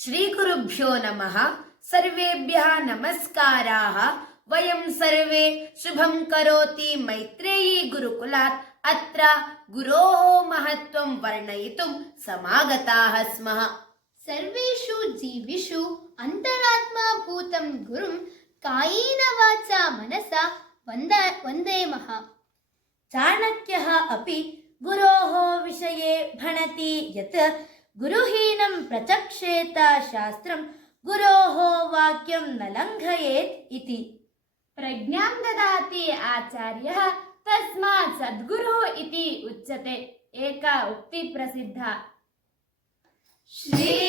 श्रीगुरुभ्यो नमः सर्वेभ्यः नमस्काराः वयं सर्वे शुभं करोति मैत्रेयी गुरुकुलात् अत्र सर्वेषु जीविषु अन्तरात्मा गुरुं गुरुम् वाचा मनसा वन्द वन्देमः चाणक्यः अपि गुरोः विषये भणति यत् गुरुहीनं प्रचक्षेत शास्त्रं गुरोः वाक्यं न लङ्घयेत् इति प्रज्ञां ददाति आचार्यः तस्मात् सद्गुरुः इति उच्यते एका उक्तिप्रसिद्धा श्री